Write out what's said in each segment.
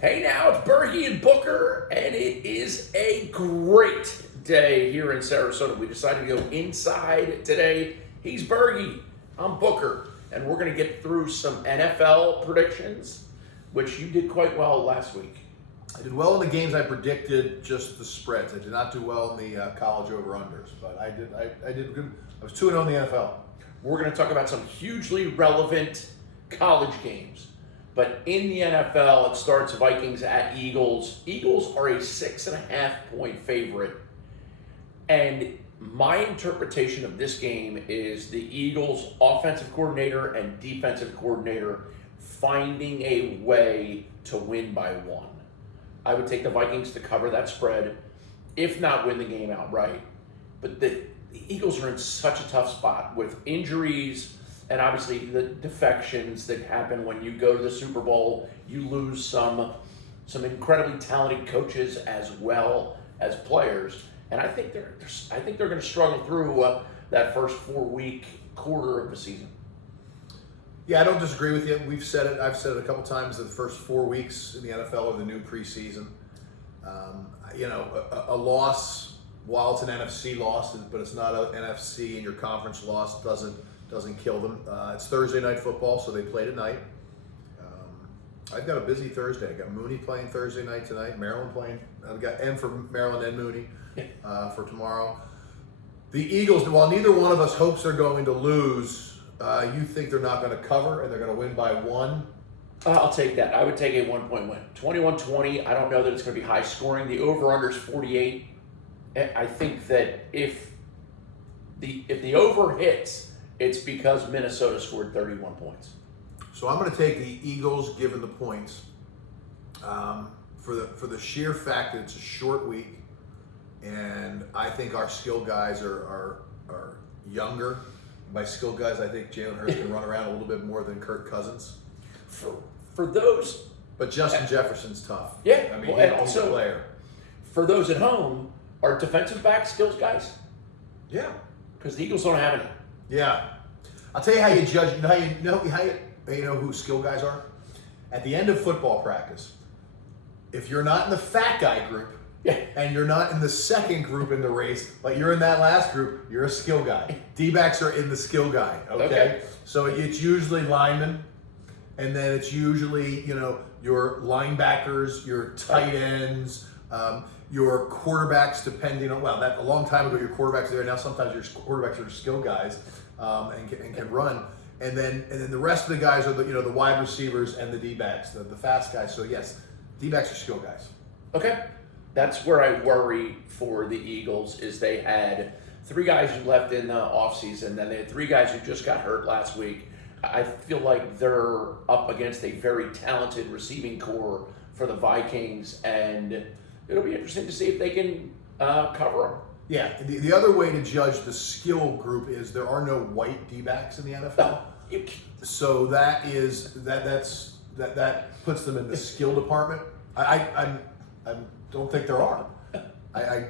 Hey now, it's Bergie and Booker, and it is a great day here in Sarasota. We decided to go inside today. He's Bergie, I'm Booker, and we're going to get through some NFL predictions, which you did quite well last week. I did well in the games I predicted, just the spreads. I did not do well in the college over-unders, but I did good. I was 2-0 in the NFL. We're going to talk about some hugely relevant college games. But in the NFL, it starts Vikings at Eagles. Eagles are a 6.5-point favorite. And my interpretation of this game is the Eagles' offensive coordinator and defensive coordinator finding a way to win by one. I would take the Vikings to cover that spread, if not win the game outright. But the Eagles are in such a tough spot with injuries and obviously the defections that happen when you go to the Super Bowl. You lose some incredibly talented coaches as well as players, and I think they're going to struggle through that first 4-week quarter of the season. Yeah, I don't disagree with you. We've said it. I've said it a couple times. The first 4 weeks in the NFL are the new preseason. A loss, while it's an NFC loss, but it's not an NFC and your conference loss doesn't kill them. It's Thursday night football, so they play tonight. I've got a busy Thursday. I got Mooney playing Thursday night tonight. Maryland playing. I've got M for Maryland and Mooney for tomorrow. The Eagles, while neither one of us hopes they're going to lose, you think they're not going to cover and they're going to win by one? I'll take that. I would take a 1-point win. 21-20. I don't know that it's going to be high scoring. The over-under is 48. I think that if the over hits, it's because Minnesota scored 31 points. So I'm going to take the Eagles given the points for the sheer fact that it's a short week, and I think our skilled guys are younger. By skilled guys, I think Jalen Hurts can run around a little bit more than Kirk Cousins. For those, but Justin Jefferson's tough. Yeah, I mean, and he's also a player. For those at home, are defensive back skills guys? Yeah, because the Eagles don't have any. Yeah, I'll tell you how you judge. You know who skill guys are. At the end of football practice, if you're not in the fat guy group, and you're not in the second group in the race, but you're in that last group, you're a skill guy. D-backs are in the skill guy. Okay. So it's usually linemen, and then it's usually your linebackers, your tight ends. Your quarterbacks, depending on a long time ago, your quarterbacks there. Now sometimes your quarterbacks are skill guys and can run, and then the rest of the guys are the wide receivers and the D-backs, the fast guys. So yes, D-backs are skill guys. Okay, that's where I worry for the Eagles is they had 3 guys who left in the offseason, then they had 3 guys who just got hurt last week. I feel like they're up against a very talented receiving core for the Vikings, and it'll be interesting to see if they can cover them. Yeah, the other way to judge the skill group is there are no white D-backs in the NFL. So that puts them in the skill department. I don't think there are. I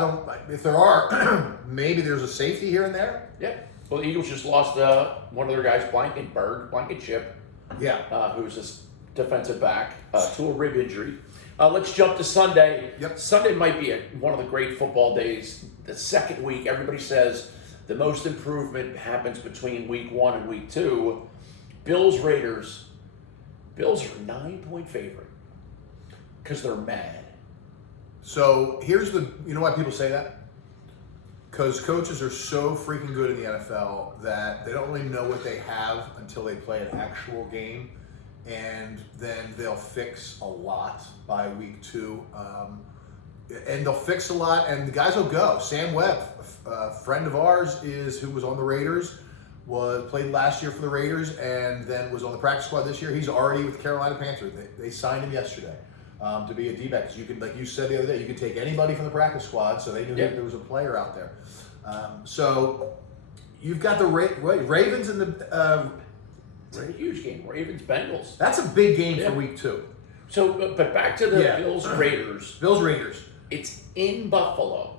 don't. If there are, maybe there's a safety here and there. Yeah. Well, the Eagles just lost one of their guys, Blankenship. Yeah. Who's a defensive back to a rib injury. Let's jump to Sunday. Yep. Sunday might be one of the great football days. The second week, everybody says the most improvement happens between week 1 and week 2. Bills-Raiders. Bills are 9-point favorite because they're mad. So here's you know why people say that? Because coaches are so freaking good in the NFL that they don't really know what they have until they play an actual game. And then they'll fix a lot by week 2. And they'll fix a lot, and the guys will go. Sam Webb, a friend of ours, who was on the Raiders, played last year for the Raiders, and then was on the practice squad this year. He's already with the Carolina Panthers. They signed him yesterday to be a D-back. Because you can, like you said the other day, you can take anybody from the practice squad, so they knew that there was a player out there. So you've got the Ravens and the... It's a huge game. Ravens-Bengals. That's a big game for week 2. So, but back to the Bills-Raiders. Bills-Raiders. It's in Buffalo.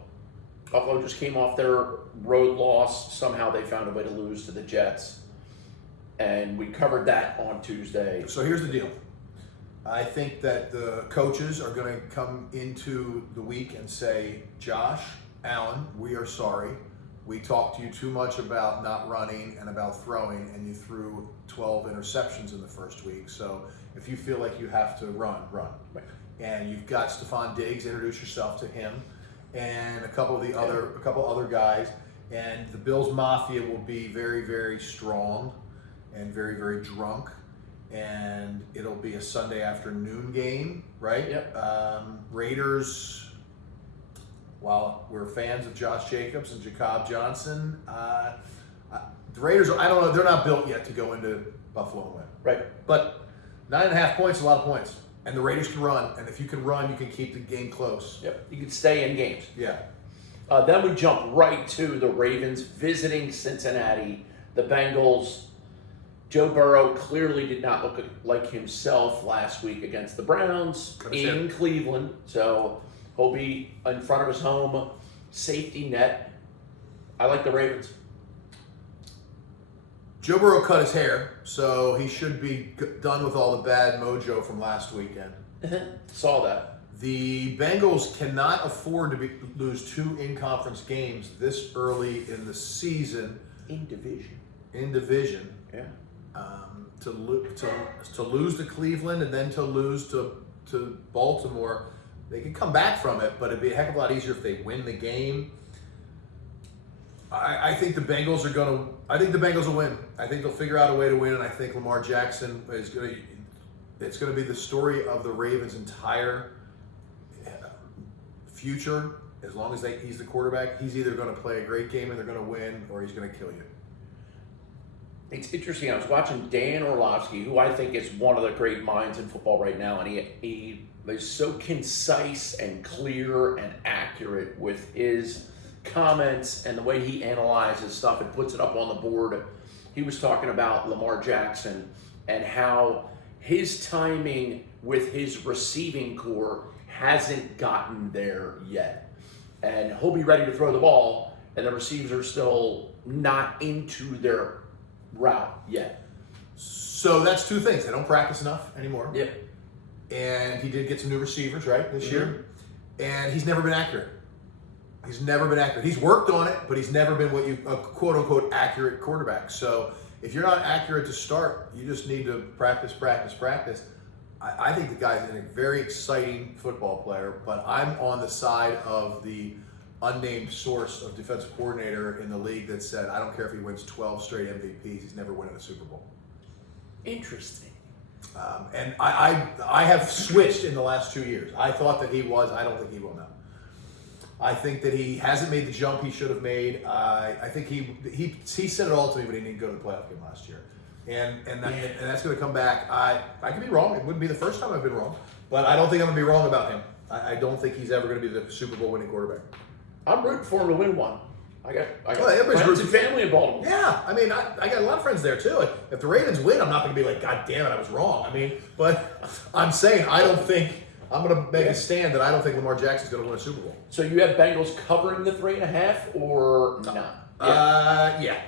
Buffalo just came off their road loss. Somehow they found a way to lose to the Jets. And we covered that on Tuesday. So here's the deal. I think that the coaches are going to come into the week and say, Josh Allen, we are sorry. We talked to you too much about not running and about throwing, and you threw 12 interceptions in the first week. So if you feel like you have to run. Right. And you've got Stephon Diggs, introduce yourself to him, and a couple other guys. And the Bills Mafia will be very, very strong and very, very drunk. And it'll be a Sunday afternoon game, right? Yep. Raiders, while we're fans of Josh Jacobs and Jacob Johnson, the Raiders, I don't know, they're not built yet to go into Buffalo and win. Right. But 9.5 points is a lot of points. And the Raiders can run. And if you can run, you can keep the game close. Yep. You can stay in games. Yeah. Then we jump right to the Ravens visiting Cincinnati. The Bengals. Joe Burrow clearly did not look like himself last week against the Browns in Cleveland. So he'll be in front of his home safety net. I like the Ravens. Joe Burrow cut his hair, so he should be done with all the bad mojo from last weekend. Saw that. The Bengals cannot afford to lose 2 in-conference games this early in the season. In division. Yeah. To lose to Cleveland and then to lose to Baltimore, they can come back from it, but it'd be a heck of a lot easier if they win the game. I think the Bengals are going to. I think the Bengals will win. I think they'll figure out a way to win, and I think Lamar Jackson is going to. It's going to be the story of the Ravens' entire future. As long as he's the quarterback, he's either going to play a great game and they're going to win, or he's going to kill you. It's interesting. I was watching Dan Orlovsky, who I think is one of the great minds in football right now, and he is so concise and clear and accurate with his comments and the way he analyzes stuff and puts it up on the board. He was talking about Lamar Jackson and how his timing with his receiving core hasn't gotten there yet. And he'll be ready to throw the ball, and the receivers are still not into their route yet. So that's 2 things. They don't practice enough anymore. Yep. And he did get some new receivers, right, this year. And he's never been accurate. He's never been accurate. He's worked on it, but he's never been a quote-unquote accurate quarterback. So if you're not accurate to start, you just need to practice. I think the guy's a very exciting football player, but I'm on the side of the unnamed source of defensive coordinator in the league that said, I don't care if he wins 12 straight MVPs, he's never winning a Super Bowl. Interesting. And I have switched in the last 2 years. I thought that he was. I don't think he will now. I think that he hasn't made the jump he should have made. I think he said it all to me, but he didn't go to the playoff game last year. And that's going to come back. I could be wrong. It wouldn't be the first time I've been wrong. But I don't think I'm going to be wrong about him. I don't think he's ever going to be the Super Bowl winning quarterback. I'm rooting for him to win one. I got everybody's friends and family in Baltimore. Yeah, I mean, I got a lot of friends there too. If the Ravens win, I'm not going to be like, God damn it, I was wrong. I mean, but I'm saying I'm going to make a stand that I don't think Lamar Jackson's going to win a Super Bowl. So you have Bengals covering the 3.5 or not? Yeah.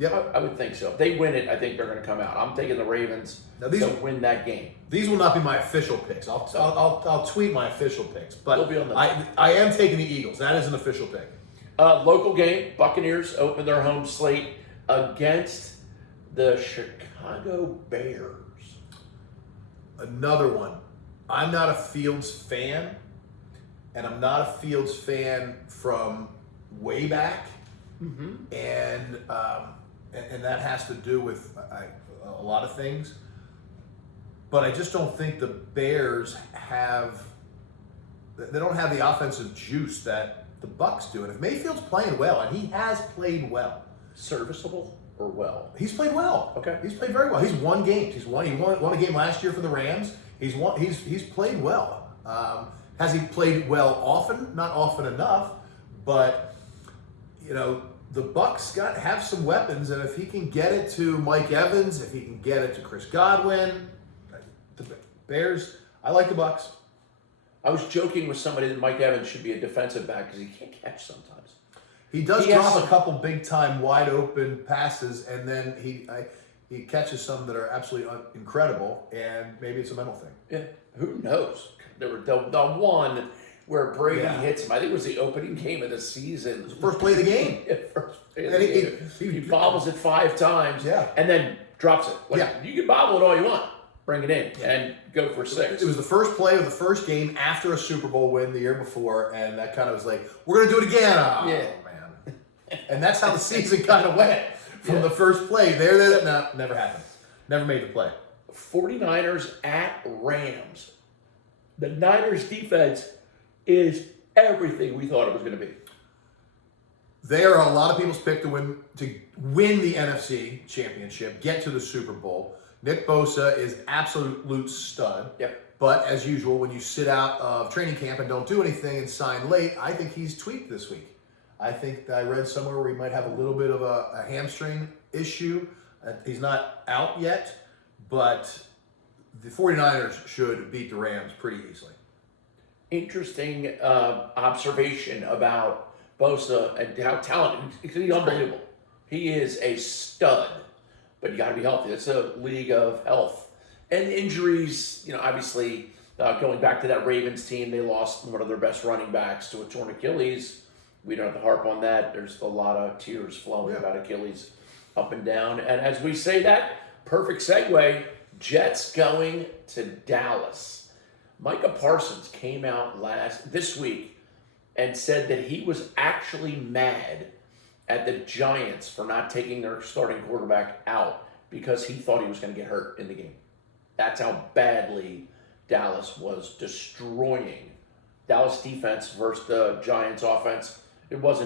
Yep. I would think so. If they win it, I think they're going to come out. I'm taking the Ravens to win that game. These will not be my official picks. I'll tweet my official picks, but They'll be on I am taking the Eagles. That is an official pick. Local game, Buccaneers open their home slate against the Chicago Bears. Another one. I'm not a Fields fan, and I'm not a Fields fan from way back. Mm-hmm. And that has to do with a lot of things. But I just don't think the Bears they don't have the offensive juice that the Bucs do. And if Mayfield's playing well, and he has played well. Serviceable or well? He's played well. Okay. He's played very well. He's won games. He won a game last year for the Rams. He's played well. Has he played well often? Not often enough. But, the Bucs have some weapons, and if he can get it to Mike Evans, if he can get it to Chris Godwin, the Bears, I like the Bucs. I was joking with somebody that Mike Evans should be a defensive back because he can't catch sometimes. He does drop a couple big-time wide-open passes, and then he catches some that are absolutely incredible, and maybe it's a mental thing. Yeah, who knows? There were the one where Brady hits him. I think it was the opening game of the season. It was the first play of the game. First play of the game. He bobbles it 5 times, and then drops it. You can bobble it all you want. Bring it in and go for 6. It was the first play of the first game after a Super Bowl win the year before, and that kind of was like, we're going to do it again. Oh, man. And that's how the season kind of went from the first play. No, never happened. Never made the play. 49ers at Rams. The Niners defense is everything we thought it was going to be. They are a lot of people's pick to win the NFC Championship, get to the Super Bowl. Nick Bosa is absolute stud. Yep. But as usual, when you sit out of training camp and don't do anything and sign late, I think he's tweaked this week. I think I read somewhere where he might have a little bit of a hamstring issue. He's not out yet, but the 49ers should beat the Rams pretty easily. Interesting observation about Bosa and how talented he's unbelievable. He is a stud, but you got to be healthy. It's a league of health and injuries. Obviously, going back to that Ravens team, they lost one of their best running backs to a torn Achilles. We don't have to harp on that. There's a lot of tears flowing about Achilles up and down. And as we say that, perfect segue. Jets going to Dallas. Micah Parsons came out this week and said that he was actually mad at the Giants for not taking their starting quarterback out because he thought he was going to get hurt in the game. That's how badly Dallas was destroying Dallas defense versus the Giants offense. It was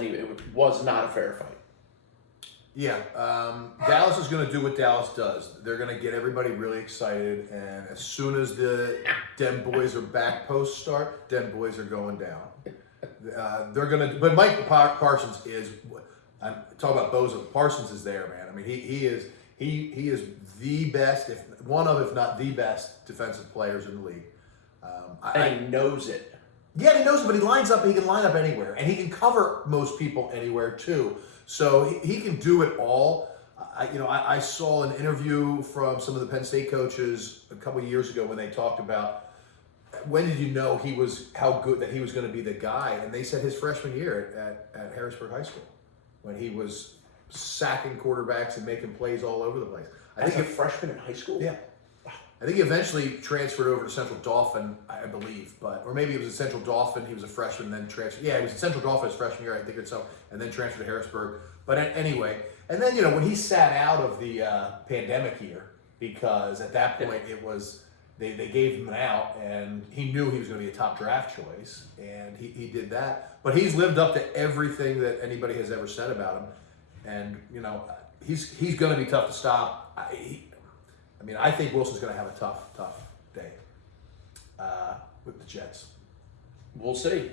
not a fair fight. Yeah, Dallas is going to do what Dallas does. They're going to get everybody really excited, and as soon as the dem boys are back post start, dem boys are going down. They're going to, but Mike Parsons is. I'm talking about Bosa. Parsons is there, man. I mean, he is the best, if not the best defensive players in the league. And he knows it. Yeah, he knows it, but he lines up. He can line up anywhere, and he can cover most people anywhere too. So he can do it all. I saw an interview from some of the Penn State coaches a couple of years ago when they talked about when did you know how good that he was going to be the guy, and they said his freshman year at Harrisburg High School when he was sacking quarterbacks and making plays all over the place. As a freshman in high school? Yeah. I think he eventually transferred over to Central Dauphin, I believe, or maybe it was at Central Dauphin. He was a freshman, then transferred. Yeah, he was at Central Dauphin his freshman year, I think, or so, and then transferred to Harrisburg. But anyway, and then when he sat out of the pandemic year, because at that point it was they gave him an out, and he knew he was going to be a top draft choice, and he did that. But he's lived up to everything that anybody has ever said about him, and he's going to be tough to stop. I think Wilson's going to have a tough day with the Jets. We'll see.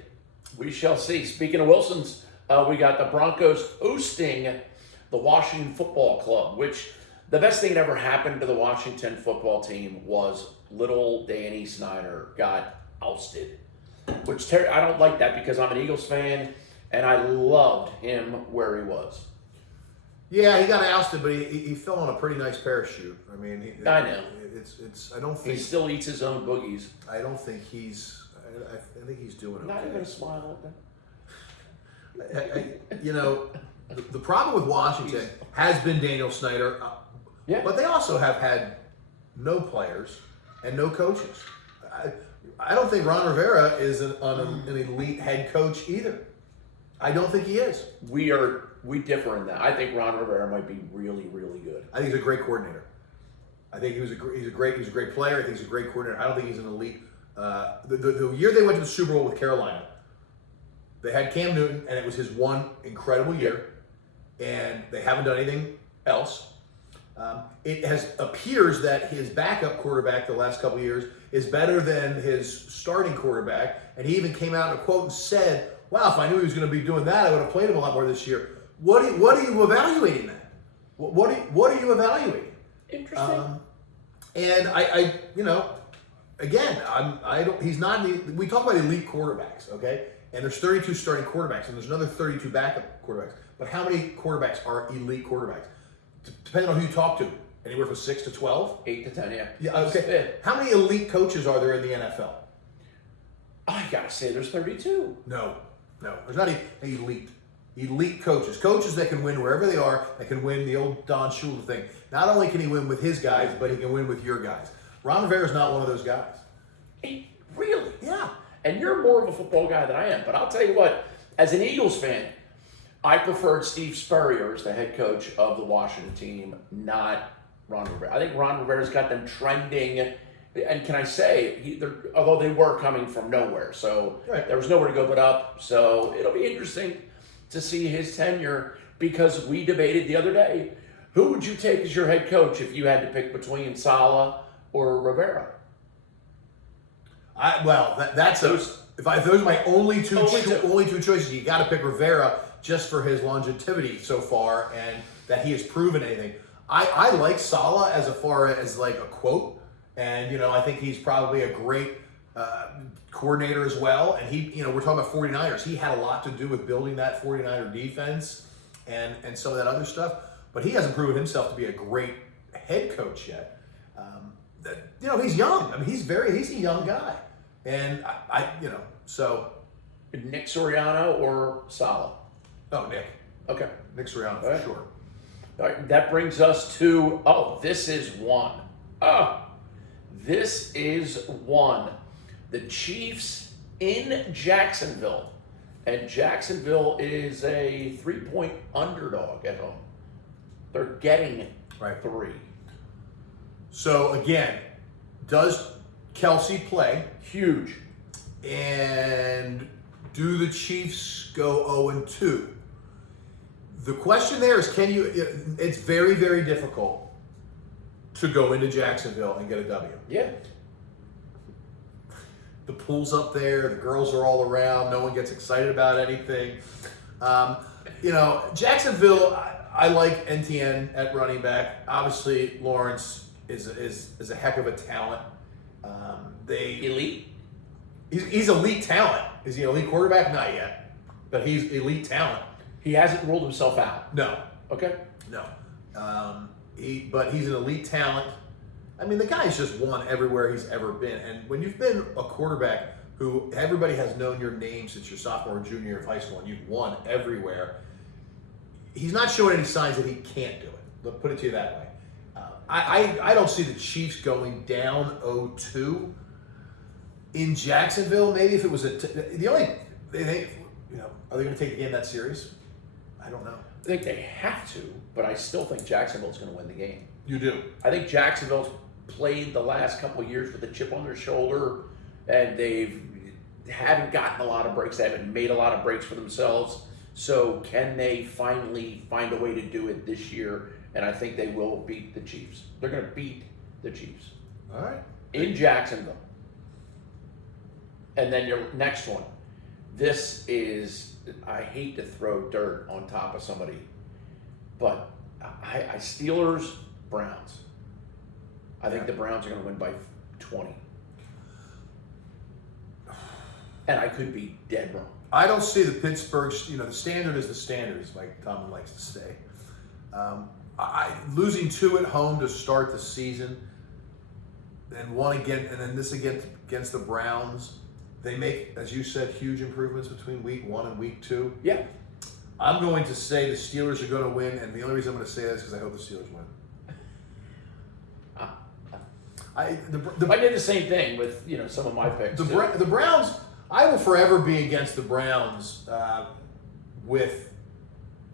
We shall see. Speaking of Wilson's, we got the Broncos hosting the Washington Football Club, which the best thing that ever happened to the Washington football team was little Danny Snyder got ousted. Which I don't like that because I'm an Eagles fan and I loved him where he was. Yeah, he got ousted, but he fell on a pretty nice parachute. I know. I don't think he still eats his own boogies. I don't think he's. I think he's doing okay. Not even a smile at that. The problem with Washington has been Daniel Snyder. But they also have had no players and no coaches. I don't think Ron Rivera is an elite head coach either. I don't think he is. We differ in that. I think Ron Rivera might be really, really good. I think he's a great coordinator. I think he's a great player. I think he's a great coordinator. I don't think he's an elite. The year they went to the Super Bowl with Carolina, they had Cam Newton, and it was his one incredible year, and they haven't done anything else. It appears that his backup quarterback the last couple of years is better than his starting quarterback, and he even came out in a quote and said, "Wow, if I knew he was going to be doing that, I would have played him a lot more this year." What are you evaluating that? What are you evaluating? Interesting. And he's not. We talk about elite quarterbacks, okay? And there's 32 starting quarterbacks, and there's another 32 backup quarterbacks. But how many quarterbacks are elite quarterbacks? Depending on who you talk to. Anywhere from 6 to 12? 8 to 10, yeah. Yeah, okay. How many elite coaches are there in the NFL? I gotta say, there's 32. No. There's not elite. Elite coaches. Coaches that can win wherever they are, that can win the old Don Shula thing. Not only can he win with his guys, but he can win with your guys. Ron Rivera's not one of those guys. Really? Yeah. And you're more of a football guy than I am. But I'll tell you what, as an Eagles fan, I preferred Steve Spurrier as the head coach of the Washington team, not Ron Rivera. I think Ron Rivera's got them trending. And can I say, although they were coming from nowhere, so there was nowhere to go but up. So it'll be interesting to see his tenure, because we debated the other day, who would you take as your head coach if you had to pick between Saleh or Rivera? Those are my only two choices. You got to pick Rivera just for his longevity so far and that he has proven anything. I like Saleh as far as like a quote, and I think he's probably a great coordinator as well. And he, we're talking about 49ers. He had a lot to do with building that 49er defense and some of that other stuff. But he hasn't proven himself to be a great head coach yet. He's young. I mean, he's a young guy. And so. Nick Sirianni or Saleh? Oh, Nick. Okay. Nick Sirianni for sure. All right, that brings us to, this is one. This is one. The Chiefs in Jacksonville. And Jacksonville is a 3-point underdog at home. They're getting 3. So, again, does Kelsey play? Huge. And do the Chiefs go 0-2? The question there is, it's very, very difficult to go into Jacksonville and get a W. Yeah. The pool's up there, the girls are all around, no one gets excited about anything. Jacksonville, I like NTN at running back. Obviously, Lawrence is a heck of a talent. Elite? He's elite talent. Is he an elite quarterback? Not yet. But he's elite talent. He hasn't ruled himself out. No. Okay. No. But he's an elite talent. I mean, the guy's just won everywhere he's ever been. And when you've been a quarterback who everybody has known your name since your sophomore or junior year of high school, and you've won everywhere, he's not showing any signs that he can't do it. Let's put it to you that way. I don't see the Chiefs going down 0-2 in Jacksonville. Maybe if it was are they going to take the game that serious? I don't know. I think they have to, but I still think Jacksonville's going to win the game. You do? I think Jacksonville's played the last couple of years with a chip on their shoulder, and they haven't gotten a lot of breaks. They haven't made a lot of breaks for themselves. So can they finally find a way to do it this year? And I think they will beat the Chiefs. They're going to beat the Chiefs. All right. In Jacksonville. And then your next one. This is, I hate to throw dirt on top of somebody, but I Steelers, Browns. I think the Browns are going to win by 20. And I could be dead wrong. I don't see the Pittsburgh, the standard is the standard, as Mike Tomlin likes to say. Losing 2 at home to start the season, and one again, and then this against the Browns. They make, as you said, huge improvements between week 1 and week 2. Yeah. I'm going to say the Steelers are going to win, and the only reason I'm going to say that is because I hope the Steelers win. I did the same thing with some of my picks. The Browns. I will forever be against the Browns with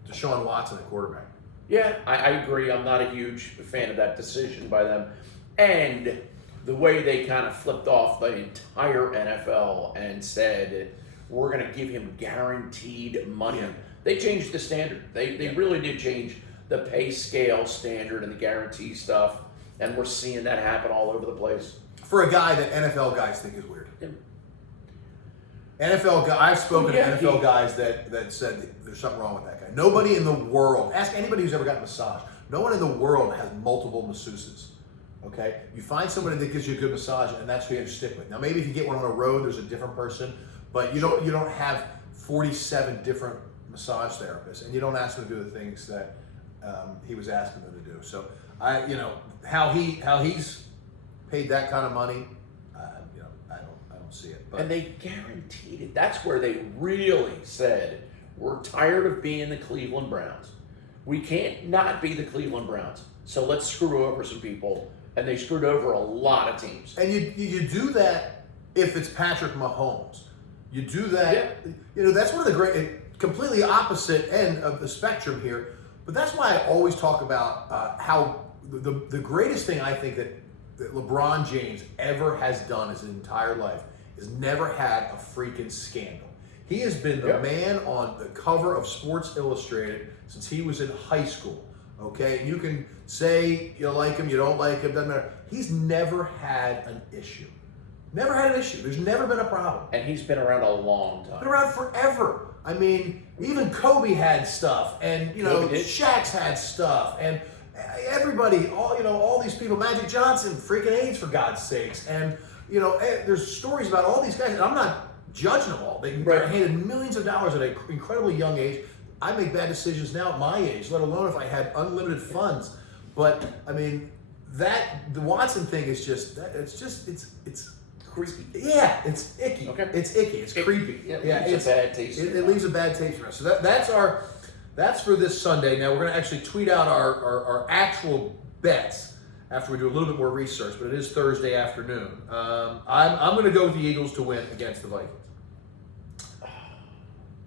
Deshaun Watson at quarterback. Yeah, I agree. I'm not a huge fan of that decision by them, and the way they kind of flipped off the entire NFL and said, we're going to give him guaranteed money. Yeah. They changed the standard. They really did change the pay scale standard and the guarantee stuff, and we're seeing that happen all over the place. For a guy that NFL guys think is weird. Yeah. I've spoken to NFL guys that said there's something wrong with that guy. Nobody in the world, ask anybody who's ever gotten a massage, no one in the world has multiple masseuses. Okay, you find somebody that gives you a good massage, and that's who you stick with. Now, maybe if you get one on a road, there's a different person, but you don't have 47 different massage therapists, and you don't ask them to do the things that he was asking them to do. So how he's paid that kind of money. I don't see it. But And they guaranteed it. That's where they really said, we're tired of being the Cleveland Browns. We can't not be the Cleveland Browns. So let's screw over some people. And they screwed over a lot of teams. And you do that if it's Patrick Mahomes. You do that. Yeah. That's one of the great, completely opposite end of the spectrum here. But that's why I always talk about how the greatest thing I think that LeBron James ever has done his entire life is never had a freaking scandal. He has been the man on the cover of Sports Illustrated since he was in high school. Okay, you can say you like him, you don't like him, doesn't matter. He's never had an issue. Never had an issue. There's never been a problem. And he's been around a long time. Been around forever. I mean, even Kobe had stuff, and Shaq's had stuff, and everybody, all these people, Magic Johnson, freaking AIDS for God's sakes, and there's stories about all these guys, and I'm not judging them all. They're handed millions of dollars at an incredibly young age. I make bad decisions now at my age, let alone if I had unlimited funds. But I mean, the Watson thing is it's creepy. Yeah, it's icky. Okay. It's icky. It's creepy. Yeah, it's a bad taste. It leaves a bad taste in us. So that's for this Sunday. Now we're going to actually tweet out our actual bets after we do a little bit more research, but it is Thursday afternoon. I'm going to go with the Eagles to win against the Vikings.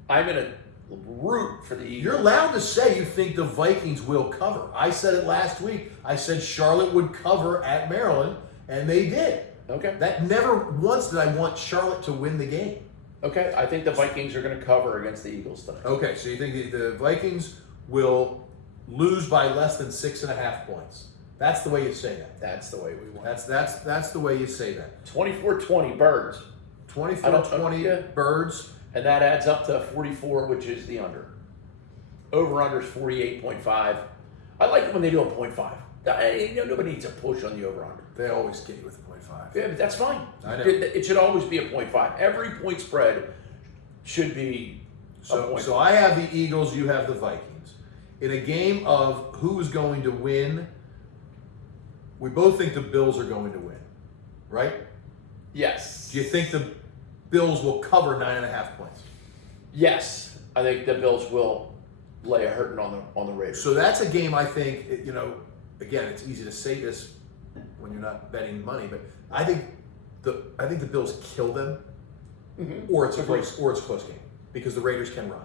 I'm going to root for the Eagles. You're allowed to say you think the Vikings will cover. I said it last week. I said Charlotte would cover at Maryland, and they did. Okay. That never once did I want Charlotte to win the game. Okay, I think the Vikings are going to cover against the Eagles tonight. Okay, so you think the Vikings will lose by less than 6.5 points? That's the way you say that. That's the way we want. That's the way you say that. 24-20 Birds. 24-20 Birds. And that adds up to 44, which is the under. Over-under is 48.5. I like it when they do a 0.5. Nobody needs a push on the over-under. They always get you with 0.5. Yeah, but that's fine. I know. It should always be a 0.5. Every point spread should be a 0.5. So I have the Eagles, you have the Vikings. In a game of who is going to win, we both think the Bills are going to win, right? Yes. Do you think the Bills will cover 9.5 points? Yes. I think the Bills will lay a hurting on the Raiders. So that's a game I think, again, it's easy to say this when you're not betting money, but I think the Bills kill them, or it's a close game because the Raiders can run,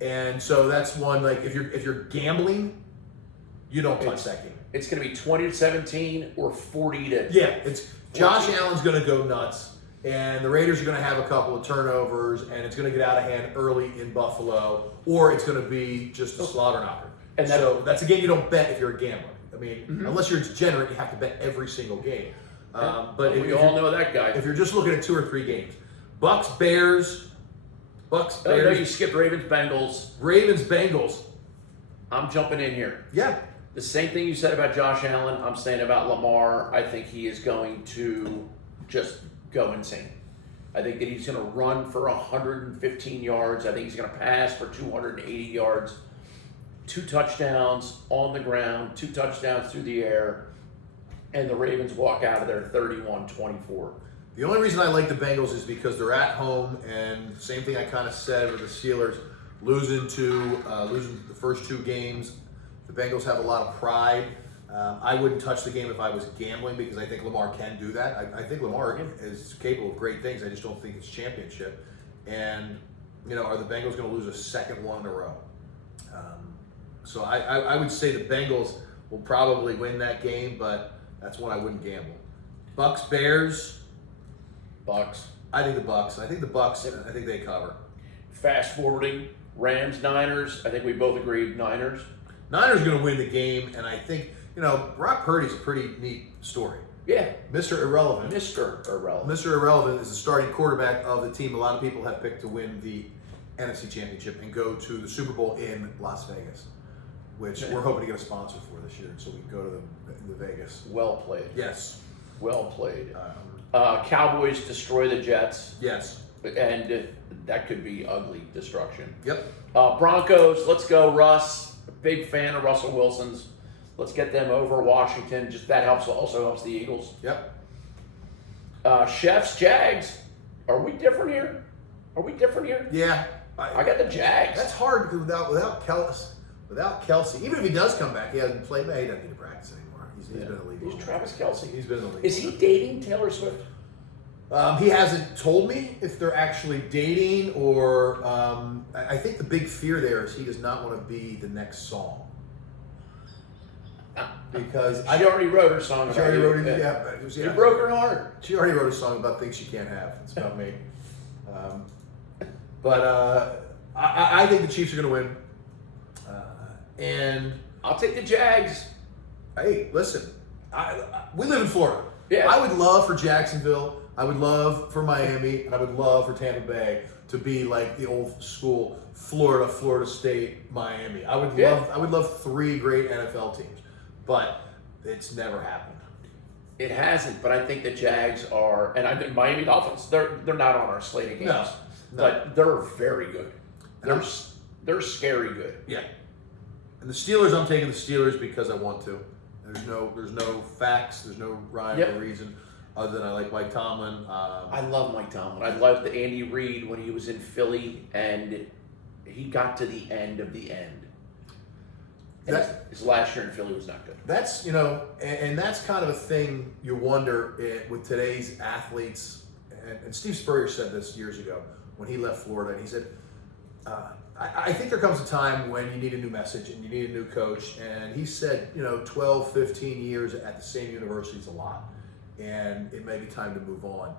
and so that's one. Like if you're gambling, you don't touch that game. It's going to be 20-17 or 40 Yeah, it's Josh Allen's going to go nuts, and the Raiders are going to have a couple of turnovers, and it's going to get out of hand early in Buffalo, or it's going to be just a slaughter knocker. And so that's a game you don't bet if you're a gambler. I mean, unless you're degenerate, you have to bet every single game. But we all know that guy. If you're just looking at 2 or 3 games, Bucks, Bears. Oh, no, you skipped Ravens, Bengals. Ravens, Bengals. I'm jumping in here. Yeah. The same thing you said about Josh Allen, I'm saying about Lamar. I think he is going to just go insane. I think that he's going to run for 115 yards. I think he's going to pass for 280 yards. 2 touchdowns on the ground, 2 touchdowns through the air, and the Ravens walk out of there 31-24. The only reason I like the Bengals is because they're at home, and same thing I kind of said with the Steelers, losing the first 2 games. The Bengals have a lot of pride. I wouldn't touch the game if I was gambling because I think Lamar can do that. I think Lamar is capable of great things. I just don't think it's championship. And, are the Bengals going to lose a second one in a row? So I would say the Bengals will probably win that game, but that's one I wouldn't gamble. Bucks, Bears. Bucks. I think the Bucks. I think they cover. Fast forwarding, Rams, Niners. I think we both agreed Niners. Niners are going to win the game, and I think, Brock Purdy's a pretty neat story. Yeah. Mr. Irrelevant. Mr. Irrelevant. Mr. Irrelevant is the starting quarterback of the team a lot of people have picked to win the NFC Championship and go to the Super Bowl in Las Vegas, which we're hoping to get a sponsor for this year, so we can go to the Vegas. Well played. Yes. Well played. Cowboys destroy the Jets. Yes. And that could be ugly destruction. Yep. Broncos, let's go, Russ. Big fan of Russell Wilson's. Let's get them over Washington. Just that also helps the Eagles. Yep. Chefs, Jags. Are we different here? Yeah. I got the Jags. That's hard because without Kelsey, even if he does come back, he hasn't played. He doesn't need to practice anymore. He's been in the league. Who's Travis Kelsey? He's been in the league. Is he dating Taylor Swift? He hasn't told me if they're actually dating or. I think the big fear there is he does not want to be the next song. Because she already wrote her song. She already wrote it. Yeah. Yeah. You broke her heart. She already wrote a song about things she can't have. It's about me. But I think the Chiefs are going to win. And I'll take the Jags. Hey, listen, we live in Florida. Yeah. I would love for Jacksonville. I would love for Miami, and I would love for Tampa Bay to be like the old school Florida State, Miami. I would love 3 great NFL teams, but it's never happened. It hasn't, but I think the Jags are, and I think Miami Dolphins. They're not on our slate of games, No. but they're very good. They're scary good. Yeah. And the Steelers, I'm taking the Steelers because I want to. There's no facts. There's no rhyme or reason other than I like Mike Tomlin. I love Mike Tomlin. I loved Andy Reid when he was in Philly, and he got to the end of the end. And his last year in Philly was not good. That's, and that's kind of a thing you wonder with today's athletes. And Steve Spurrier said this years ago when he left Florida. And he said, I think there comes a time when you need a new message and you need a new coach. And he said, 12, 15 years at the same university is a lot. And it may be time to move on.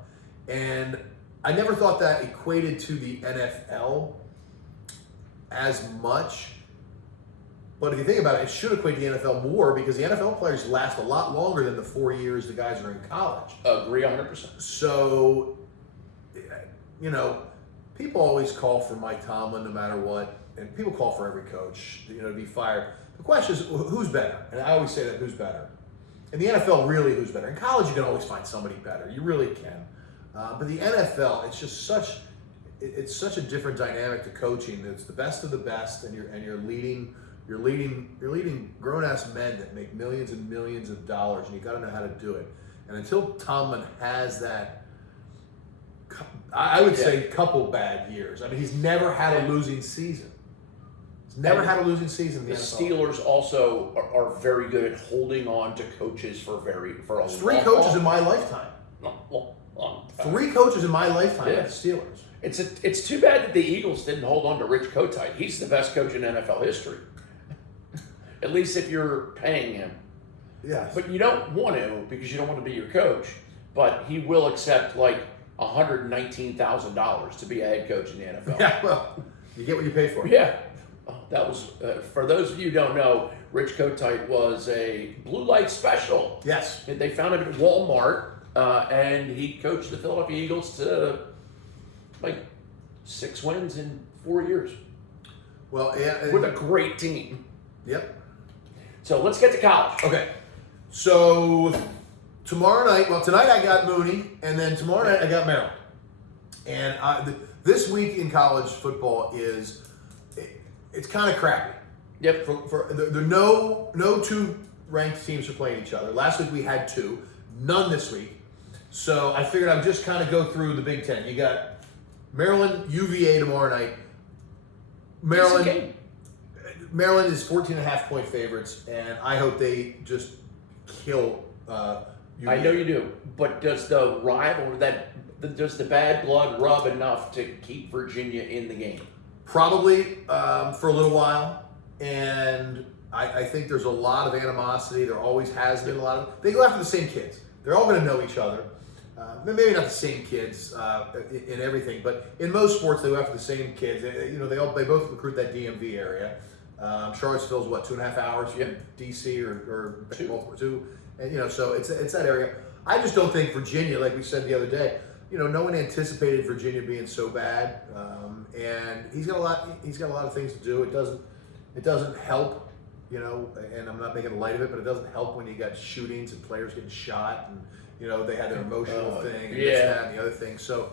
And I never thought that equated to the NFL as much. But if you think about it, it should equate to the NFL more because the NFL players last a lot longer than the 4 years the guys are in college. Agree 100%. So, people always call for Mike Tomlin no matter what, and people call for every coach, to be fired. The question is, who's better? And I always say that, who's better? In the NFL, really, who's better? In college, you can always find somebody better. You really can. But the NFL, it's just such a different dynamic to coaching. It's the best of the best, and you're leading grown-ass men that make millions and millions of dollars, and you got to know how to do it. And until Tomlin has that, I would say, couple bad years. I mean, he's never had a losing season. He's never had a losing season in the NFL. Steelers also are very good at holding on to coaches for a 3 coaches in my lifetime. Long time. 3 coaches in my lifetime Yeah. at the Steelers. It's too bad that the Eagles didn't hold on to Rich Kotite. He's the best coach in NFL history. At least if you're paying him. Yes. But you don't want to because you don't want to be your coach. But he will accept like $119,000 to be a head coach in the NFL. Yeah, well, you get what you pay for. Yeah. That was, for those of you who don't know, Rich Kotite was a blue light special. Yes. They found him at Walmart, and he coached the Philadelphia Eagles to like 6 wins in 4 years. Well, yeah. With a great team. Yep. So let's get to college. Okay. So tonight I got Mooney, and then tomorrow night I got Maryland. And this week in college football it's kind of crappy. Yep. There no 2 ranked teams are playing each other. Last week we had 2, none this week. So I figured I'd just kind of go through the Big Ten. You got Maryland, UVA tomorrow night. Maryland is 14.5-point favorites, and I hope they just kill UVA. I know you do, but does the does the bad blood rub enough to keep Virginia in the game? Probably for a little while, and I think there's a lot of animosity. There always has been a lot of. They go after the same kids. They're all going to know each other. Maybe not the same kids in everything, but in most sports they go after the same kids. They both recruit that DMV area. Charlottesville's 2.5 hours from DC or Baltimore 2, and so it's that area. I just don't think Virginia, like we said the other day, no one anticipated Virginia being so bad, and he's got a lot of things to do. It doesn't help, and I'm not making light of it, but it doesn't help when you got shootings and players getting shot, and they had their emotional thing, and this, that, and the other thing. So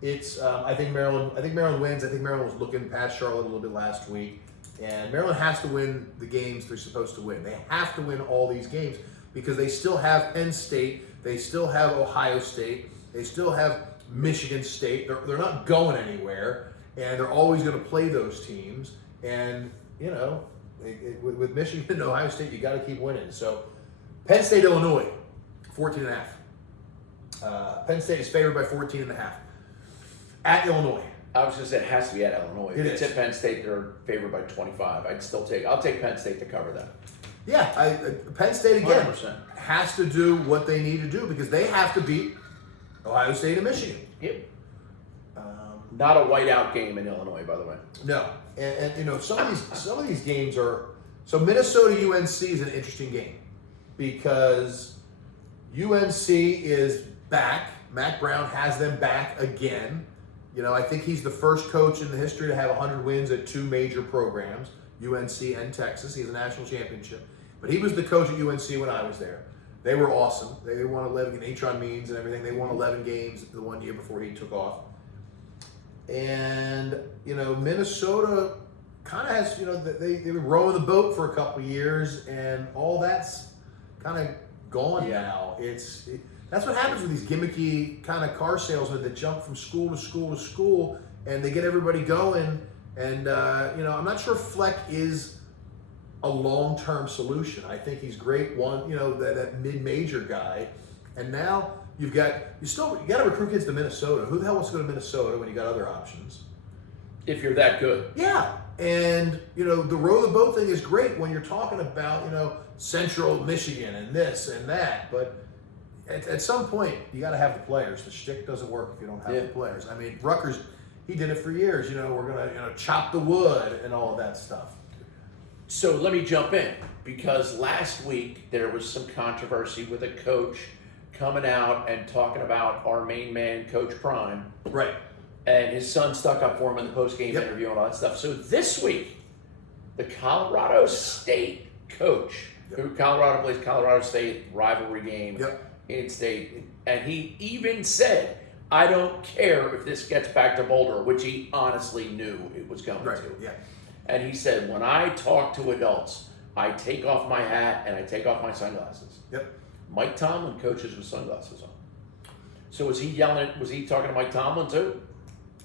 it's I think Maryland wins. I think Maryland was looking past Charlotte a little bit last week, And Maryland has to win the games they're supposed to win. They have to win all these games because they still have Penn State, they still have Ohio State, they still have Michigan State. They're not going anywhere, and they're always going to play those teams. And, you know, with Michigan and Ohio State, you got to keep winning. So Penn State, Illinois, 14.5. Penn State is favored by 14.5 at Illinois. I was going to say it has to be at Illinois. If It it's is. at Penn State, they're favored by 25. I'll take Penn State to cover that. Yeah, Penn State again 100%. has to do what they need to do because they have to beat Ohio State and Michigan. Yep. Not a whiteout game in Illinois, by the way. No, and you know some of these games are so Minnesota UNC is an interesting game because UNC is back. Mac Brown has them back again. You know, I think he's the first coach in the history to have 100 wins at two major programs, UNC and Texas. He has a national championship. But he was the coach at UNC when I was there. They were awesome. They won 11 Atron Means and everything. They won 11 games the 1 year before he took off. And, you know, Minnesota kind of has, you know, they were rowing the boat for a couple of years, and all that's kind of gone now. That's what happens with these gimmicky kind of car salesmen that jump from school to school to school, and they get everybody going. And, you know, I'm not sure Fleck is a long-term solution. I think he's great, that mid-major guy. And now you got to recruit kids to Minnesota. Who the hell wants to go to Minnesota when you got other options? If you're that good. Yeah. And, you know, the row the boat thing is great when you're talking about, you know, Central Michigan and this and that. But at some point, you got to have the players. The shtick doesn't work if you don't have the players. I mean, Rutgers, he did it for years. You know, we're going to, chop the wood and all of that stuff. So let me jump in, because last week there was some controversy with a coach coming out and talking about our main man, Coach Prime. Right. And his son stuck up for him in the post-game interview and all that stuff. So this week, the Colorado State coach, who Colorado plays Colorado State, rivalry game in state, and he even said, I don't care if this gets back to Boulder, which he honestly knew it was going to. Yeah. And he said, when I talk to adults, I take off my hat and I take off my sunglasses. Yep. Mike Tomlin coaches with sunglasses on. So was he talking to Mike Tomlin too?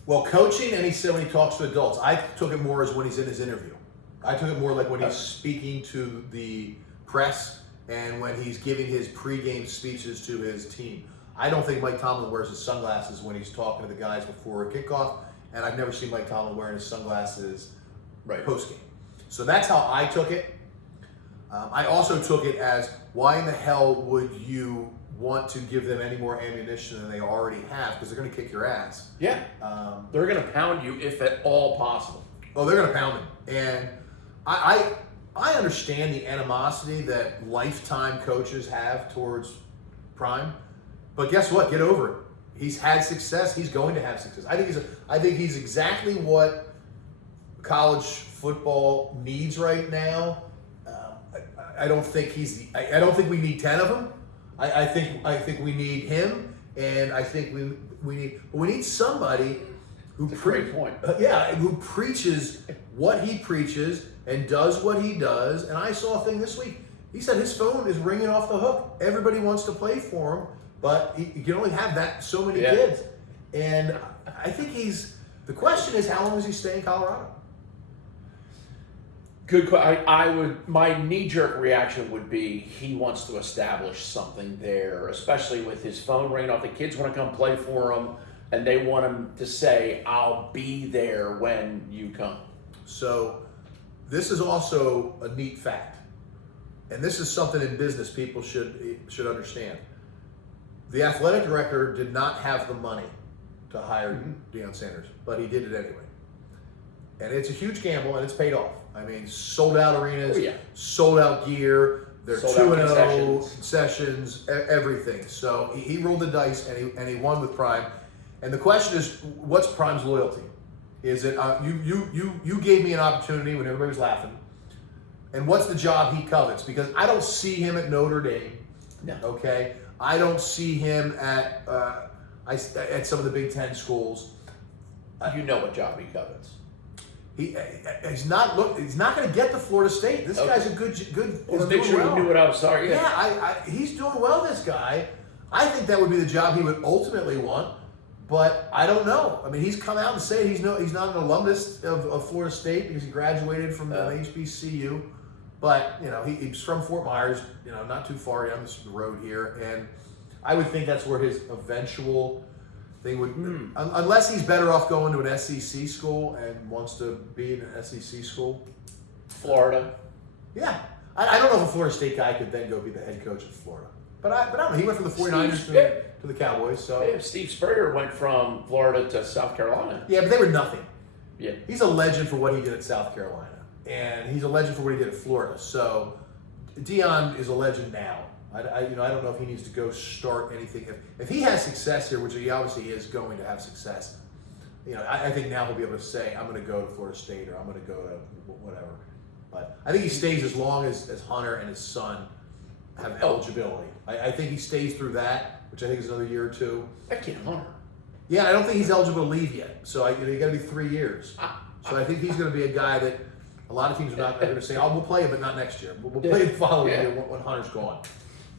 Well, coaching, and he said when he talks to adults, I took it more as when he's in his interview. I took it more like when he's speaking to the press and when he's giving his pregame speeches to his team. I don't think Mike Tomlin wears his sunglasses when he's talking to the guys before a kickoff, and I've never seen Mike Tomlin wearing his sunglasses post-game. So that's how I took it. I also took it as, why in the hell would you want to give them any more ammunition than they already have? Because they're going to kick your ass. Yeah. They're going to pound you if at all possible. Oh, they're going to pound him. And I understand the animosity that lifetime coaches have towards Prime. But guess what? Get over it. He's had success. He's going to have success. I think he's exactly what college football needs right now. I don't think I don't think we need 10 of them. I think we need him, and I think we need somebody who Great point. who preaches what he preaches and does what he does. And I saw a thing this week. He said his phone is ringing off the hook. Everybody wants to play for him, but he can only have so many kids. And I think the question is, how long does he stay in Colorado? Good. My knee-jerk reaction would be he wants to establish something there, especially with his phone ringing off. The kids want to come play for him, and they want him to say, "I'll be there when you come." So, this is also a neat fact, and this is something in business people should understand. The athletic director did not have the money to hire Deion Sanders, but he did it anyway, and it's a huge gamble, and it's paid off. I mean, sold out arenas, sold out gear. They're 2-0 concessions, everything. So he rolled the dice and he won with Prime. And the question is, what's Prime's loyalty? Is it you gave me an opportunity when everybody was laughing, and what's the job he covets? Because I don't see him at Notre Dame. No. Okay, I don't see him at some of the Big Ten schools. You know what job he covets. He's not going to get to Florida State. This guy's a good. Well, make sure you knew what I was talking. Yeah, he's doing well. This guy. I think that would be the job he would ultimately want, but I don't know. I mean, he's come out and said he's not an alumnus of Florida State because he graduated from HBCU, but he's from Fort Myers, not too far down the road here, and I would think that's where his eventual thing would, unless he's better off going to an SEC school and wants to be in an SEC school. Florida. Yeah, I don't know if a Florida State guy could then go be the head coach of Florida. But I don't know. He went from the 49ers to the Cowboys. So yeah, Steve Spurrier went from Florida to South Carolina. Yeah, but they were nothing. Yeah. He's a legend for what he did at South Carolina. And he's a legend for what he did at Florida. So Deion is a legend now. I don't know if he needs to go start anything. If he has success here, which he obviously is going to have success, I think now he'll be able to say, I'm going to go to Florida State or I'm going to go to whatever. But I think he stays as long as Hunter and his son have eligibility. I think he stays through that, which I think is another year or two. That kid Hunter. Yeah, I don't think he's eligible to leave yet. So you got to be 3 years. So I think he's going to be a guy that a lot of teams are going to say, "Oh, we'll play him, but not next year. We'll play the following year when Hunter's gone."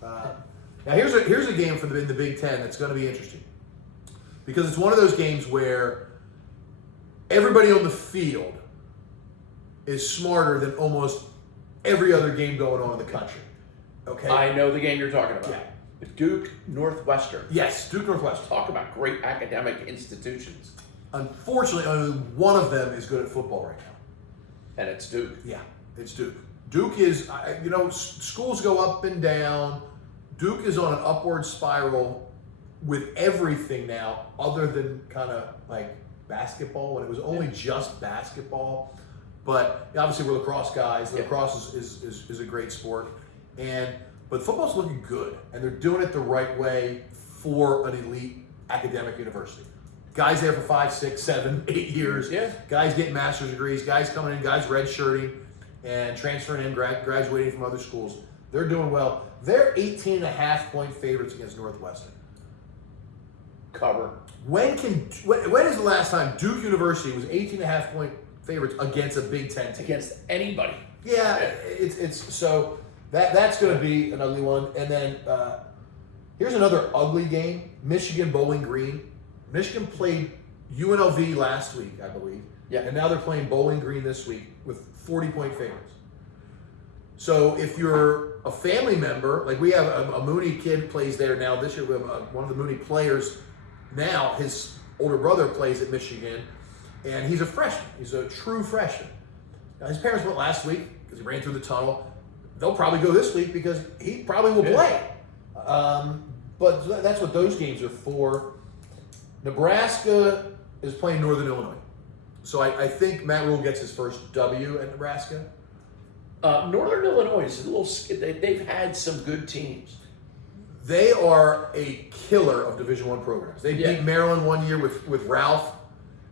Now here's a game in the Big Ten that's going to be interesting because it's one of those games where everybody on the field is smarter than almost every other game going on in the country. Okay. I know the game you're talking about. Yeah. Duke Northwestern. Yes, Duke Northwestern. Talk about great academic institutions. Unfortunately, only one of them is good at football right now. And it's Duke. Yeah, it's Duke. Duke is, schools go up and down. Duke is on an upward spiral with everything now other than kind of like basketball, when it was only just basketball. But obviously we're lacrosse guys. Lacrosse is a great sport. But football's looking good, and they're doing it the right way for an elite academic university. Guys there for 5, 6, 7, 8 years. Yeah. Guys getting master's degrees. Guys coming in. Guys redshirting and transferring in, graduating from other schools. They're doing well. They're 18.5-point favorites against Northwestern. Cover. When is the last time Duke University was 18.5-point favorites against a Big Ten team? Against anybody. Yeah, it's so. That's going to be an ugly one. And then here's another ugly game, Michigan Bowling Green. Michigan played UNLV last week, I believe. Yeah. And now they're playing Bowling Green this week with 40-point favorites. So if you're a family member, like we have a Mooney kid plays there now this year. We have one of the Mooney players now, his older brother plays at Michigan, and he's a freshman. He's a true freshman. Now, his parents went last week because he ran through the tunnel. They'll probably go this week because he probably will play. But that's what those games are for. Nebraska is playing Northern Illinois. So I think Matt Rule gets his first W at Nebraska. Northern Illinois is a little. They've had some good teams. They are a killer of Division I programs. They beat Maryland one year with Ralph,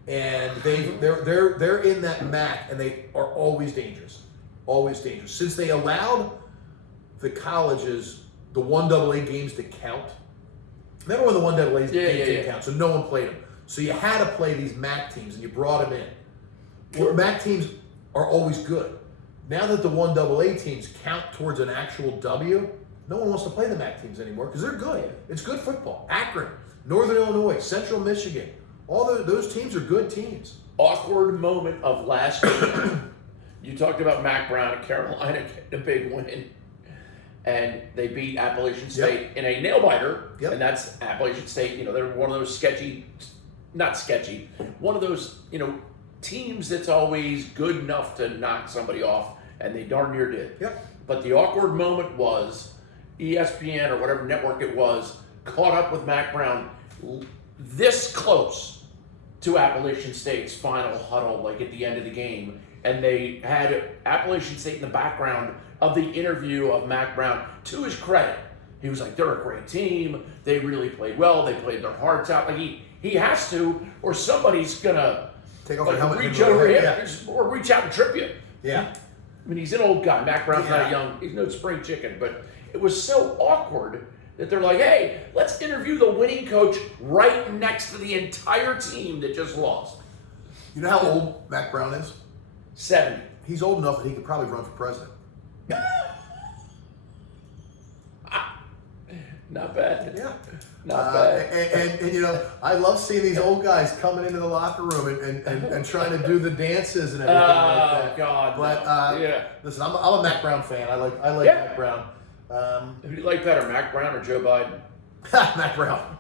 and they're in that MAC, and they are always dangerous. Always dangerous. Since they allowed the colleges the 1AA games to count. Remember when the 1AA games didn't count, so no one played them. So you had to play these MAC teams, and you brought them in. Well, MAC teams are always good. Now that the 1AA teams count towards an actual W, no one wants to play the MAC teams anymore because they're good. It's good football. Akron, Northern Illinois, Central Michigan, all those teams are good teams. Awkward moment of last year. You talked about Mac Brown at Carolina getting a big win, and they beat Appalachian State in a nail-biter, and that's Appalachian State. They're one of those one of those, teams that's always good enough to knock somebody off, and they darn near did. Yep. But the awkward moment was ESPN or whatever network it was caught up with Mac Brown this close to Appalachian State's final huddle, like at the end of the game. And they had Appalachian State in the background of the interview of Mac Brown. To his credit, he was like, they're a great team. They really played well. They played their hearts out. Like he has to, or somebody's going to take off their helmet, reach over him or reach out and trip you. Yeah. I mean, he's an old guy. Mac Brown's not young. He's no spring chicken. But it was so awkward that they're like, hey, let's interview the winning coach right next to the entire team that just lost. You know how old Mac Brown is? 70. He's old enough that he could probably run for president. Not bad. Yeah. Not bad. And you know, I love seeing these old guys coming into the locker room and trying to do the dances and everything like that. Oh, God. But yeah. listen, I'm a Mac Brown fan. I like Mac Brown. Who do you like better, Mac Brown or Joe Biden? Mac Brown.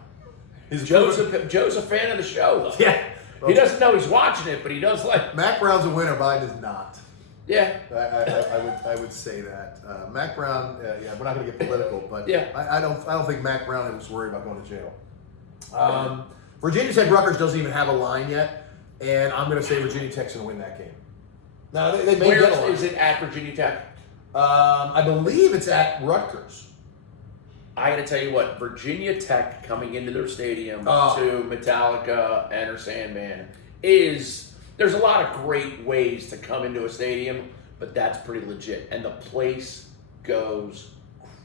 Joe's a fan of the show, though. Yeah. He doesn't know he's watching it, but he does like. Mac Brown's a winner. Biden is not. Yeah. I would say that. Mac Brown. Yeah, we're not going to get political, but yeah. I don't think Mac Brown was worried about going to jail. Virginia Tech Rutgers doesn't even have a line yet, and I'm going to say Virginia Tech's going to win that game. Now they may Where get a line. is it at Virginia Tech? I believe it's at Rutgers. I got to tell you what, Virginia Tech coming into their stadium to Metallica, Enter Sandman there's a lot of great ways to come into a stadium, but that's pretty legit. And the place goes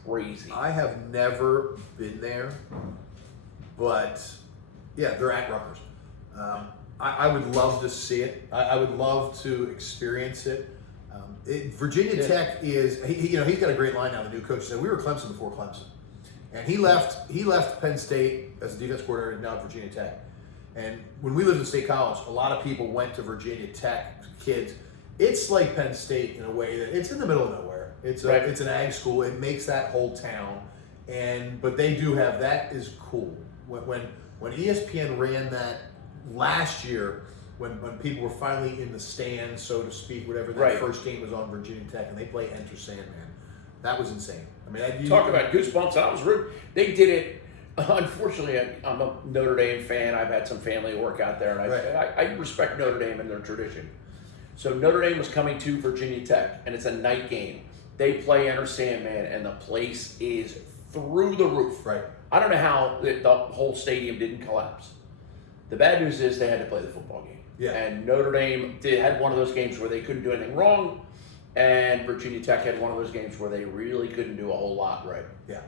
crazy. I have never been there, but yeah, they're at Rutgers. I would love to see it. I would love to experience it. Virginia Tech is, he's got a great line now, the new coach said. We were Clemson before Clemson. And he left Penn State as a defense coordinator, now at Virginia Tech. And when we lived at State College, a lot of people went to Virginia Tech, kids. It's like Penn State in a way that it's in the middle of nowhere. It's an ag school. It makes that whole town. But they do have, that is cool. When ESPN ran that last year, when people were finally in the stands, so to speak, whatever, that first game was on Virginia Tech, and they play Enter Sandman. That was insane. I mean, talk about goosebumps. I was rude. They did it. Unfortunately, I'm a Notre Dame fan. I've had some family work out there, and I respect Notre Dame and their tradition. So Notre Dame was coming to Virginia Tech, and it's a night game. They play Enter Sandman, and the place is through the roof. Right. I don't know how the whole stadium didn't collapse. The bad news is they had to play the football game. Yeah. And Notre Dame had one of those games where they couldn't do anything wrong. And Virginia Tech had one of those games where they really couldn't do a whole lot right. Yeah.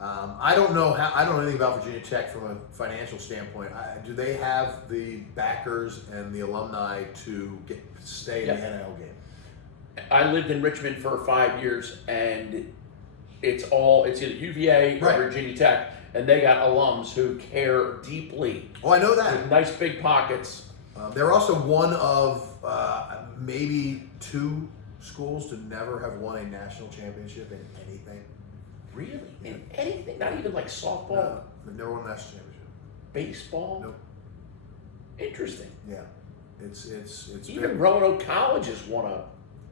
I don't know anything about Virginia Tech from a financial standpoint. Do they have the backers and the alumni to stay in the NIL game? I lived in Richmond for 5 years, and it's either UVA or Virginia Tech, and they got alums who care deeply. Oh, I know that. With nice big pockets. They're also one of maybe 2 schools to never have won a national championship in anything. Really? In anything? Not even like softball? No, they've never won a national championship. Baseball? Nope. Interesting. Yeah. It's even Roanoke College has won a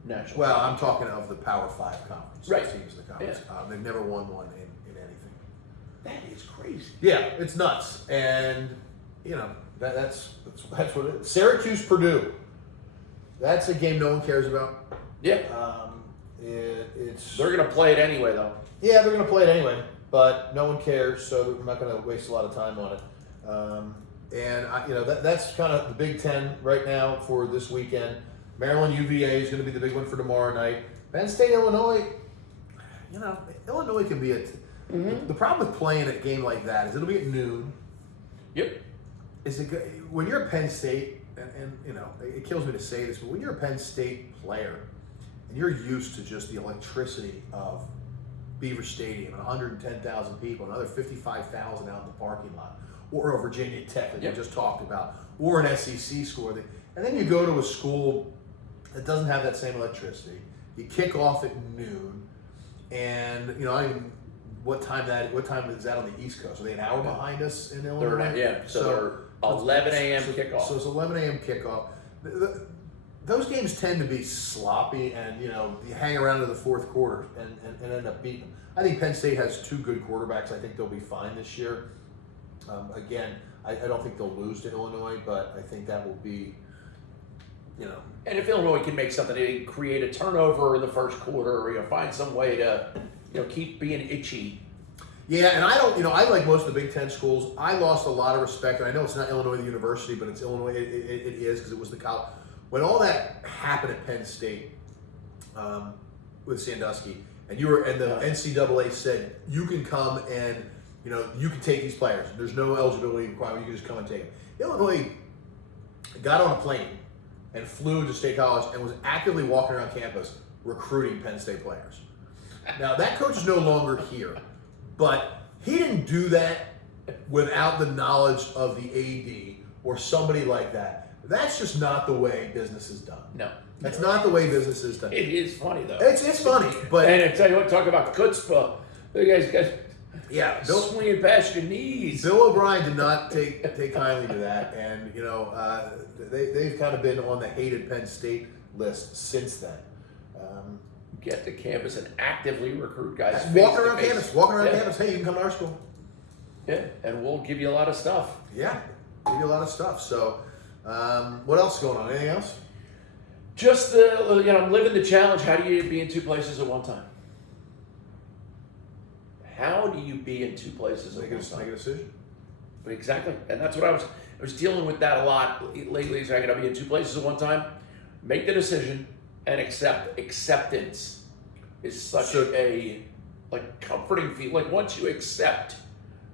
national Well, I'm talking of the Power 5 conference. Right. Teams in the conference. Yeah. They've never won one in anything. That is crazy. Yeah, it's nuts. And, that's what it is. Syracuse, Purdue. That's a game no one cares about. Yeah. They're going to play it anyway, though. Yeah, they're going to play it anyway, but no one cares, so we're not going to waste a lot of time on it. That's kind of the Big Ten right now for this weekend. Maryland UVA is going to be the big one for tomorrow night. Penn State, Illinois. Illinois can be the problem with playing a game like that is it'll be at noon. Yep. When you're a Penn State, and it kills me to say this, but when you're a Penn State player and you're used to just the electricity of Beaver Stadium and 110,000 people, another 55,000 out in the parking lot, or a Virginia Tech that we just talked about, or an SEC school, and then you go to a school that doesn't have that same electricity. You kick off at noon, and what time is that on the East Coast? Are they an hour behind us in Illinois? So they're 11 a.m. kickoff. So it's 11 a.m. kickoff. Those games tend to be sloppy, and you hang around to the fourth quarter and end up beating them. I think Penn State has 2 good quarterbacks. I think they'll be fine this year. Again, I don't think they'll lose to Illinois, but I think that will be, And if Illinois can make something, they create a turnover in the first quarter, or find some way to, keep being itchy. Yeah, and I don't, I like most of the Big Ten schools. I lost a lot of respect, and I know it's not Illinois the university, but it's Illinois. It is because it was the college. When all that happened at Penn State with Sandusky, and the NCAA said you can come and you can take these players. There's no eligibility requirement. You can just come and take them. Illinois got on a plane and flew to State College and was actively walking around campus recruiting Penn State players. Now, that coach is no longer here, but he didn't do that without the knowledge of the AD or somebody like that. That's just not the way business is done. No. That's not the way business is done. It is funny, though. It's funny, but... And I tell you what, talk about chutzpah. You guys got Bill, swinging past your knees. Bill O'Brien did not take kindly to that, and they've kind of been on the hated Penn State list since then. Get to campus and actively recruit guys. Walking around campus. Hey, you can come to our school. Yeah, and we'll give you a lot of stuff. Yeah, give you a lot of stuff. So, what else is going on? Anything else? Just living the challenge. How do you be in two places at one time? How do you be in two places at one time? Make a decision. Exactly, and that's what I was dealing with that a lot lately. Is I got to be in two places at one time. Make the decision and accept. Acceptance is such a comforting feel. Like once you accept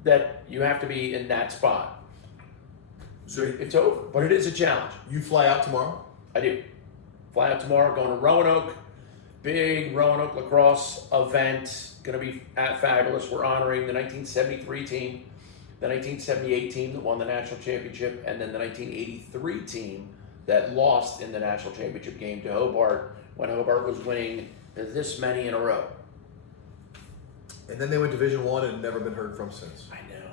that you have to be in that spot, so it's over. But it is a challenge. You fly out tomorrow? I do. Fly out tomorrow, going to Roanoke. Big Roanoke lacrosse event. Going to be fabulous. We're honoring the 1973 team, the 1978 team that won the national championship, and then the 1983 team that lost in the national championship game to Hobart when Hobart was winning this many in a row. And then they went Division I and never been heard from since. I know.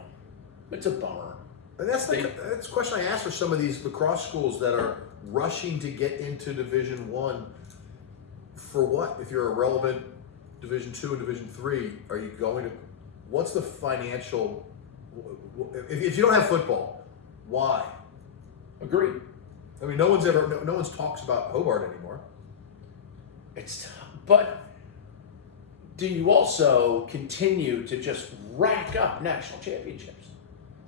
It's a bummer. And that's the question I ask for some of these lacrosse schools that are rushing to get into Division I. For what? If you're a relevant Division II and Division III, are you going to? What's the financial? If you don't have football, why? Agreed. I mean, no one's talks about Hobart anymore. It's tough, but do you also continue to just rack up national championships?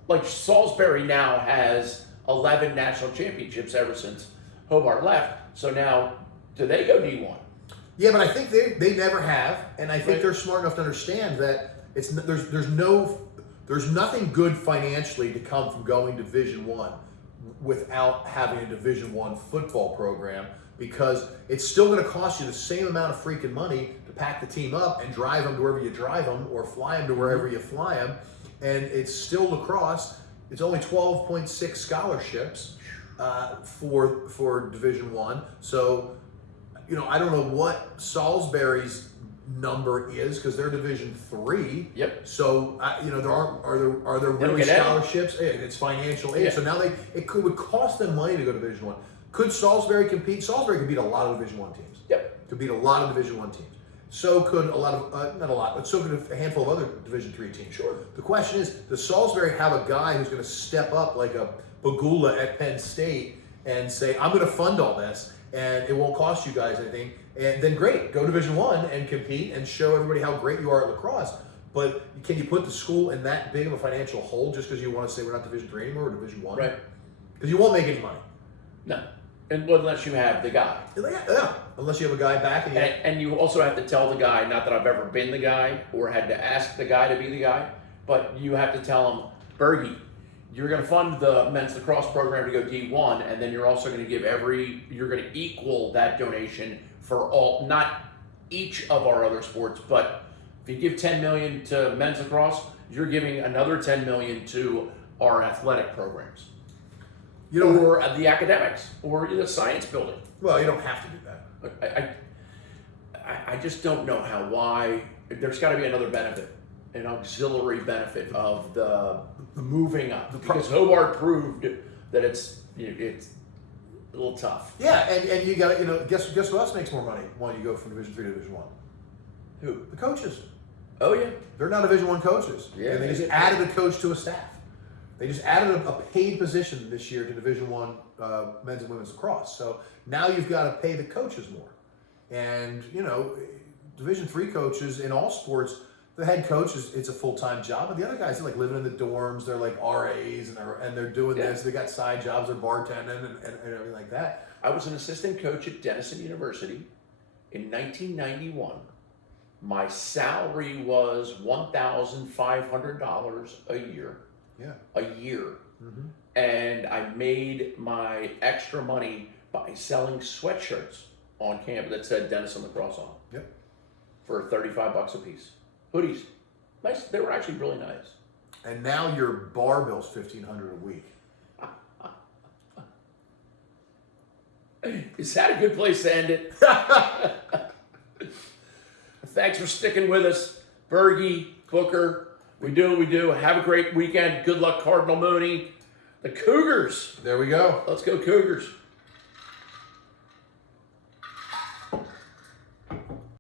Like Salisbury now has 11 national championships ever since Hobart left. So now, do they go D1? Yeah, but I think they never have, and I think they're smart enough to understand that there's nothing good financially to come from going Division I without having a Division I football program, because it's still going to cost you the same amount of freaking money to pack the team up and drive them to wherever you drive them or fly them to wherever you fly them, and it's still lacrosse. It's only 12.6 scholarships for Division I, so. I don't know what Salisbury's number is because they're Division III. Yep. So are there really scholarships? It's financial aid. Yeah. So now it would cost them money to go to Division I. Could Salisbury compete? Salisbury could beat a lot of Division I teams. Yep. Could beat a lot of Division I teams. So could a lot of not a lot, but so could a handful of other Division III teams. Sure. The question is, does Salisbury have a guy who's going to step up like a Bagula at Penn State and say, I'm going to fund all this, and it won't cost you guys anything, and then great, go Division I and compete and show everybody how great you are at lacrosse. But can you put the school in that big of a financial hole just because you want to say we're not Division III anymore, we're Division I? Right. Because you won't make any money. No, and unless you have the guy. Yeah, unless you have a guy back. And you also have to tell the guy, not that I've ever been the guy or had to ask the guy to be the guy, but you have to tell him, Bergie, you're going to fund the men's lacrosse program to go D1, and then you're also going to give you're going to equal that donation for all, not each of our other sports, but if you give $10 million to men's lacrosse, you're giving another $10 million to our athletic programs, or the academics, or the science building. Well, you don't have to do that. I just don't know why. There's got to be another benefit, an auxiliary benefit of the moving up, because Hobart proved that it's a little tough. Yeah, and you got guess who else makes more money when you go from Division III to Division I? Who? The coaches. Oh yeah, they're not Division I coaches. Yeah, and they just added a coach to a staff. They just added a paid position this year to Division I men's and women's lacrosse. So now you've got to pay the coaches more, and Division III coaches in all sports. The head coach it's a full-time job, but the other guys are like living in the dorms. They're like RAs and they're doing this. They got side jobs. They're bartending and everything like that. I was an assistant coach at Denison University in 1991. My salary was $1,500 a year. Yeah. A year. Mm-hmm. And I made my extra money by selling sweatshirts on campus that said Dennis and Lacrosse on Yep. for $35 a piece. Hoodies, nice. They were actually really nice. And now your bar bill's $1,500 a week. Is that a good place to end it? Thanks for sticking with us, Bergie, Booker. We do what we do. Have a great weekend. Good luck, Cardinal Mooney. The Cougars. There we go. Let's go, Cougars.